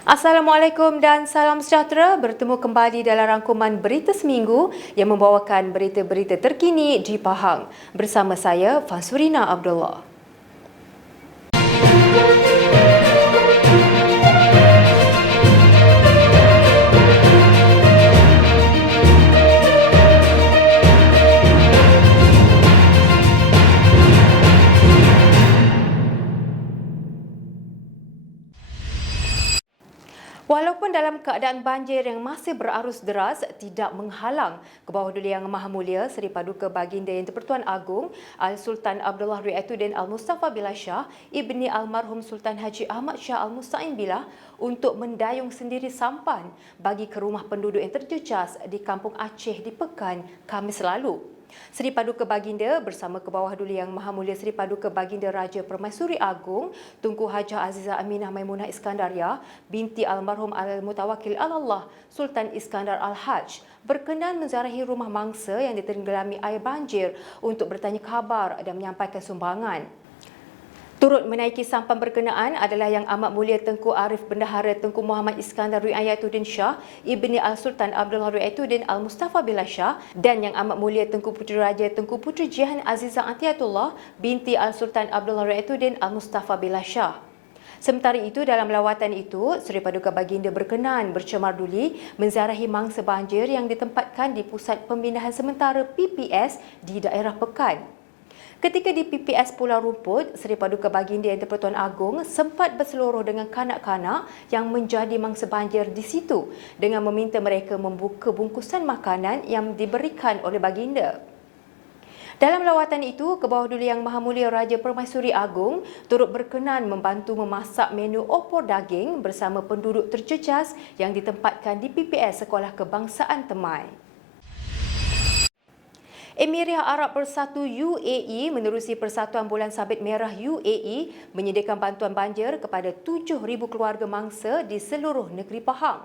Assalamualaikum dan salam sejahtera. Bertemu kembali dalam rangkuman Berita Seminggu yang membawakan berita-berita terkini di Pahang. Bersama saya, Fansurina Abdullah. Walaupun dalam keadaan banjir yang masih berarus deras tidak menghalang Kebawah Duli Yang Maha Mulia Seri Paduka Baginda Yang di-Pertuan Agong Al-Sultan Abdullah Ri'atuddin Al-Mustafa Billah Shah ibni almarhum Sultan Haji Ahmad Shah Al-Musta'in Billah untuk mendayung sendiri sampan bagi ke rumah penduduk yang terjejas di Kampung Aceh di Pekan Khamis lalu. Seri Paduka Baginda bersama Kebawah Duli Yang Maha Mulia Seri Paduka Baginda Raja Permaisuri Agong Tunku Hajah Azizah Aminah Maimunah Iskandaria binti almarhum Al-Mutawakkil Allah Sultan Iskandar Al-Haj berkenan menziarahi rumah mangsa yang ditenggelami air banjir untuk bertanya khabar dan menyampaikan sumbangan. Turut menaiki sampan berkenaan adalah Yang Amat Mulia Tengku Arif Bendahara Tengku Muhammad Iskandar Ri'ayatuddin Shah ibni Al-Sultan Abdullah Ri'ayatuddin Al-Mustafa Billah Shah dan Yang Amat Mulia Tengku Puteri Raja Tengku Puteri Jihan Azizah Atiyatullah binti Al-Sultan Abdullah Ri'ayatuddin Al-Mustafa Billah Shah. Sementara itu, dalam lawatan itu, Seri Paduka Baginda berkenan bercemar duli menziarahi mangsa banjir yang ditempatkan di Pusat Pembinaan Sementara PPS di daerah Pekan. Ketika di PPS Pulau Rumput, Seri Paduka Baginda Yang di-Pertuan Agong sempat berseluruh dengan kanak-kanak yang menjadi mangsa banjir di situ dengan meminta mereka membuka bungkusan makanan yang diberikan oleh Baginda. Dalam lawatan itu, Kebawah Duli Yang Maha Mulia Raja Permaisuri Agong turut berkenan membantu memasak menu opor daging bersama penduduk terjejas yang ditempatkan di PPS Sekolah Kebangsaan Temai. Emiria Arab Bersatu UAE menerusi Persatuan Bulan Sabit Merah UAE menyediakan bantuan banjir kepada 7,000 keluarga mangsa di seluruh negeri Pahang.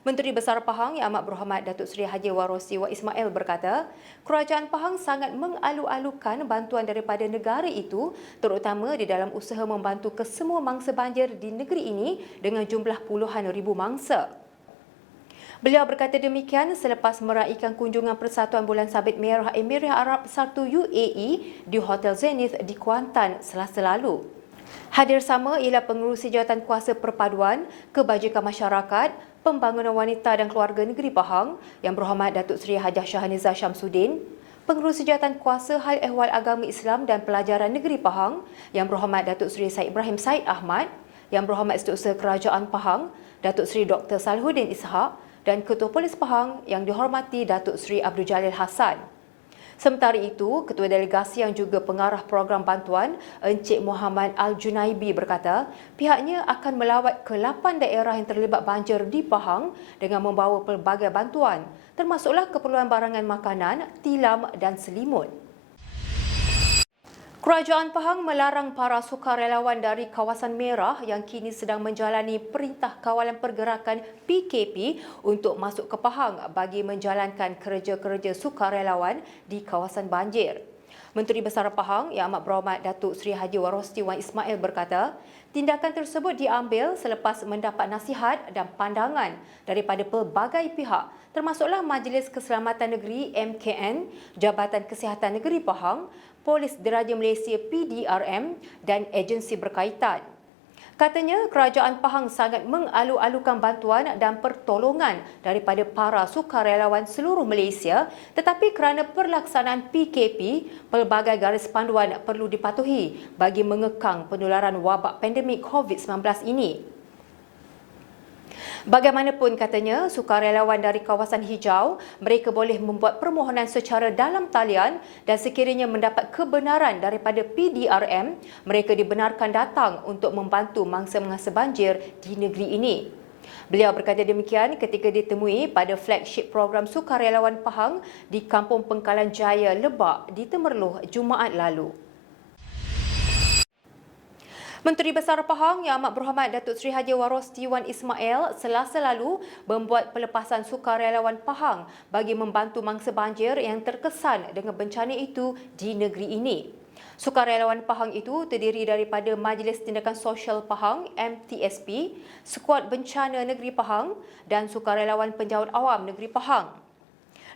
Menteri Besar Pahang Yang Amat Berhormat Datuk Seri Haji Warosti Wak Ismail berkata, Kerajaan Pahang sangat mengalu-alukan bantuan daripada negara itu terutama di dalam usaha membantu kesemua mangsa banjir di negeri ini dengan jumlah puluhan ribu mangsa. Beliau berkata demikian selepas meraihkan kunjungan Persatuan Bulan Sabit Merah Emiria Arab Bersatu UAE di Hotel Zenith di Kuantan Selasa lalu. Hadir sama ialah Pengerusi Jawatan Kuasa Perpaduan, Kebajikan Masyarakat, Pembangunan Wanita dan Keluarga Negeri Pahang Yang Berhormat Datuk Seri Hajah Shahanizah Syamsuddin, Pengerusi Jawatan Kuasa Hal Ehwal Agama Islam dan Pelajaran Negeri Pahang Yang Berhormat Datuk Seri Said Ibrahim Said Ahmad, Yang Berhormat Setiausaha Kerajaan Pahang Datuk Seri Dr. Salhuddin Ishak dan Ketua Polis Pahang Yang dihormati Datuk Seri Abdul Jalil Hassan. Sementara itu, Ketua Delegasi yang juga pengarah program bantuan, Encik Muhammad Al-Junaibi berkata, pihaknya akan melawat ke 8 daerah yang terlibat banjir di Pahang dengan membawa pelbagai bantuan, termasuklah keperluan barangan makanan, tilam dan selimut. Kerajaan Pahang melarang para sukarelawan dari kawasan merah yang kini sedang menjalani Perintah Kawalan Pergerakan PKP untuk masuk ke Pahang bagi menjalankan kerja-kerja sukarelawan di kawasan banjir. Menteri Besar Pahang Yang Amat Berhormat Datuk Seri Haji Warosti Wan Ismail berkata, tindakan tersebut diambil selepas mendapat nasihat dan pandangan daripada pelbagai pihak, termasuklah Majlis Keselamatan Negeri MKN, Jabatan Kesihatan Negeri Pahang, Polis Diraja Malaysia PDRM dan agensi berkaitan. Katanya, Kerajaan Pahang sangat mengalu-alukan bantuan dan pertolongan daripada para sukarelawan seluruh Malaysia, tetapi kerana pelaksanaan PKP, pelbagai garis panduan perlu dipatuhi bagi mengekang penularan wabak pandemik COVID-19 ini. Bagaimanapun katanya, sukarelawan dari kawasan hijau, mereka boleh membuat permohonan secara dalam talian dan sekiranya mendapat kebenaran daripada PDRM, mereka dibenarkan datang untuk membantu mangsa-mangsa banjir di negeri ini. Beliau berkata demikian ketika ditemui pada flagship program sukarelawan Pahang di Kampung Pengkalan Jaya, Lebak di Temerloh Jumaat lalu. Menteri Besar Pahang Yang Amat Berhormat Datuk Seri Haji Warosti Wan Ismail Selasa lalu membuat pelepasan sukarelawan Pahang bagi membantu mangsa banjir yang terkesan dengan bencana itu di negeri ini. Sukarelawan Pahang itu terdiri daripada Majlis Tindakan Sosial Pahang (MTSP), Skuad Bencana Negeri Pahang dan Sukarelawan Penjawat Awam Negeri Pahang.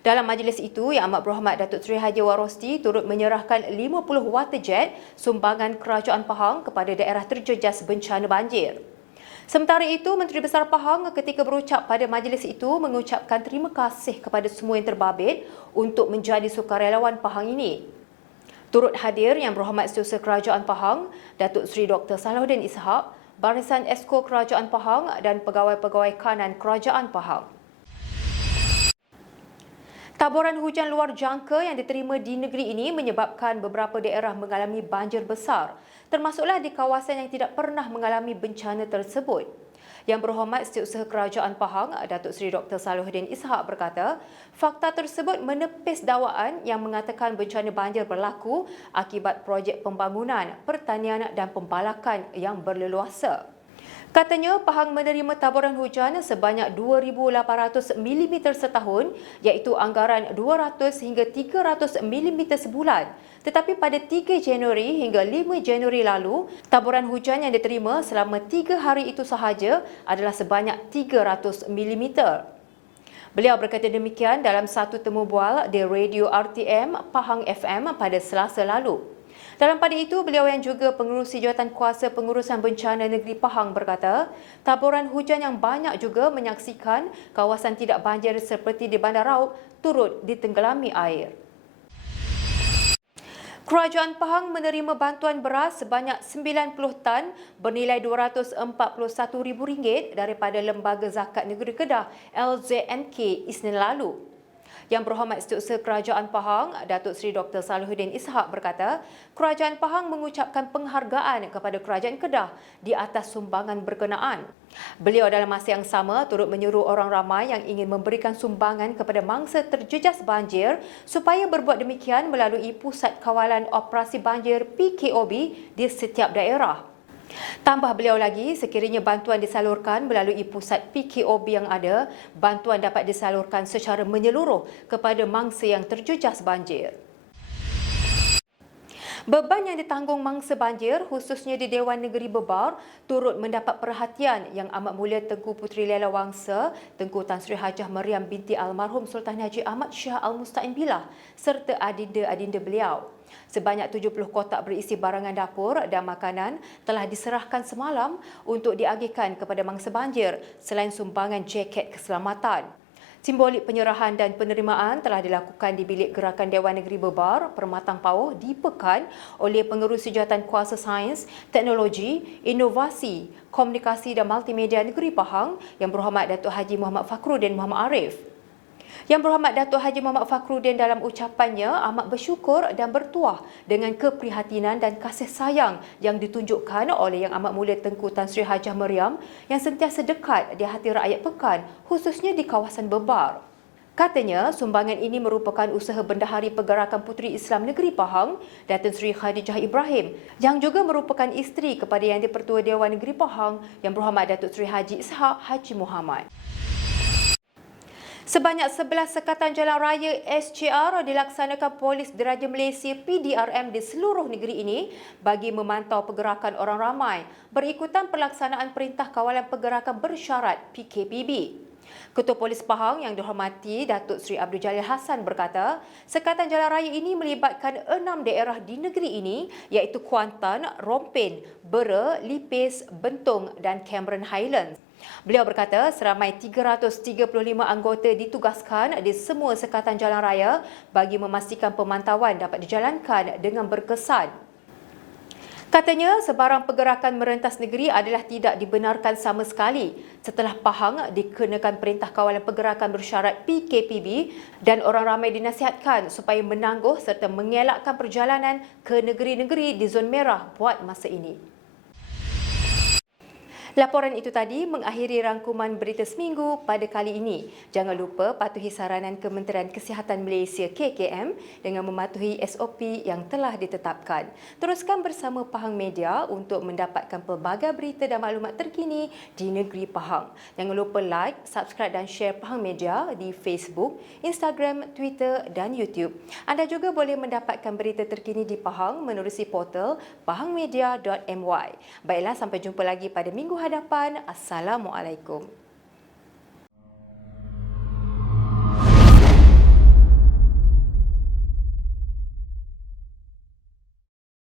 Dalam majlis itu, Yang Amat Berhormat Datuk Seri Haji Warosti turut menyerahkan 50 waterjet sumbangan Kerajaan Pahang kepada daerah terjejas bencana banjir. Sementara itu, Menteri Besar Pahang ketika berucap pada majlis itu mengucapkan terima kasih kepada semua yang terbabit untuk menjadi sukarelawan Pahang ini. Turut hadir Yang Berhormat Setiausaha Kerajaan Pahang, Datuk Seri Dr. Salahuddin Ishak, Barisan Esko Kerajaan Pahang dan pegawai-pegawai kanan Kerajaan Pahang. Taburan hujan luar jangka yang diterima di negeri ini menyebabkan beberapa daerah mengalami banjir besar, termasuklah di kawasan yang tidak pernah mengalami bencana tersebut. Yang Berhormat Setiausaha Kerajaan Pahang, Datuk Seri Dr. Salahuddin Ishak berkata, fakta tersebut menepis dakwaan yang mengatakan bencana banjir berlaku akibat projek pembangunan, pertanian dan pembalakan yang berleluasa. Katanya, Pahang menerima taburan hujan sebanyak 2,800 mm setahun, iaitu anggaran 200 hingga 300 mm sebulan. Tetapi pada 3 Januari hingga 5 Januari lalu, taburan hujan yang diterima selama 3 hari itu sahaja adalah sebanyak 300 mm. Beliau berkata demikian dalam satu temu bual di Radio RTM Pahang FM pada Selasa lalu. Dalam pada itu, beliau yang juga pengerusi Jawatan Kuasa Pengurusan Bencana Negeri Pahang berkata, taburan hujan yang banyak juga menyaksikan kawasan tidak banjir seperti di Bandar Raub turut ditenggelami air. Kerajaan Pahang menerima bantuan beras sebanyak 90 tan bernilai RM241,000 daripada Lembaga Zakat Negeri Kedah LZNK Isnin lalu. Yang Berhormat Setiausaha Kerajaan Pahang, Datuk Seri Dr. Salahuddin Ishak berkata, Kerajaan Pahang mengucapkan penghargaan kepada Kerajaan Kedah di atas sumbangan berkenaan. Beliau dalam masa yang sama turut menyuruh orang ramai yang ingin memberikan sumbangan kepada mangsa terjejas banjir supaya berbuat demikian melalui Pusat Kawalan Operasi Banjir PKOB di setiap daerah. Tambah beliau lagi, sekiranya bantuan disalurkan melalui pusat PKOB yang ada, bantuan dapat disalurkan secara menyeluruh kepada mangsa yang terjejas banjir. Beban yang ditanggung mangsa banjir, khususnya di Dewan Negeri Bebar, turut mendapat perhatian Yang Amat Mulia Tengku Puteri Lela Wangsa, Tengku Tan Sri Hajah Mariam binti Almarhum Sultan Haji Ahmad Shah Al-Musta'in Billah serta adinda-adinda beliau. Sebanyak 70 kotak berisi barangan dapur dan makanan telah diserahkan semalam untuk diagihkan kepada mangsa banjir selain sumbangan jaket keselamatan. Simbolik penyerahan dan penerimaan telah dilakukan di Bilik Gerakan Dewan Negeri Bebar, Permatang Pauh di Pekan oleh Pengerusi Jawatan Kuasa Sains, Teknologi, Inovasi, Komunikasi dan Multimedia Negeri Pahang Yang Berhormat Datuk Haji Muhammad Fakhruddin Muhammad Arif. Yang Berhormat Datuk Haji Muhammad Fakhruddin dalam ucapannya amat bersyukur dan bertuah dengan keprihatinan dan kasih sayang yang ditunjukkan oleh Yang Amat Mulia Tengku Tan Sri Hajah Mariam yang sentiasa dekat di hati rakyat Pekan, khususnya di kawasan Bebar. Katanya, sumbangan ini merupakan usaha Bendahari Pergerakan Puteri Islam Negeri Pahang, Datin Sri Khadijah Ibrahim, yang juga merupakan isteri kepada Yang di-Pertua Dewan Negeri Pahang, Yang Berhormat Datuk Seri Haji Ishak Haji Muhammad. Sebanyak 11 sekatan jalan raya SCR dilaksanakan Polis Diraja Malaysia PDRM di seluruh negeri ini bagi memantau pergerakan orang ramai berikutan pelaksanaan Perintah Kawalan Pergerakan Bersyarat PKPB. Ketua Polis Pahang Yang dihormati Datuk Seri Abdul Jalil Hassan berkata, sekatan jalan raya ini melibatkan 6 daerah di negeri ini iaitu Kuantan, Rompin, Bera, Lipis, Bentong dan Cameron Highlands. Beliau berkata seramai 335 anggota ditugaskan di semua sekatan jalan raya bagi memastikan pemantauan dapat dijalankan dengan berkesan. Katanya sebarang pergerakan merentas negeri adalah tidak dibenarkan sama sekali setelah Pahang dikenakan Perintah Kawalan Pergerakan Bersyarat PKPB dan orang ramai dinasihatkan supaya menangguh serta mengelakkan perjalanan ke negeri-negeri di zon merah buat masa ini. Laporan itu tadi mengakhiri rangkuman berita seminggu pada kali ini. Jangan lupa patuhi saranan Kementerian Kesihatan Malaysia KKM dengan mematuhi SOP yang telah ditetapkan. Teruskan bersama Pahang Media untuk mendapatkan pelbagai berita dan maklumat terkini di negeri Pahang. Jangan lupa like, subscribe dan share Pahang Media di Facebook, Instagram, Twitter dan YouTube. Anda juga boleh mendapatkan berita terkini di Pahang menerusi portal pahangmedia.my. Baiklah, sampai jumpa lagi pada minggu hadapan. Assalamualaikum.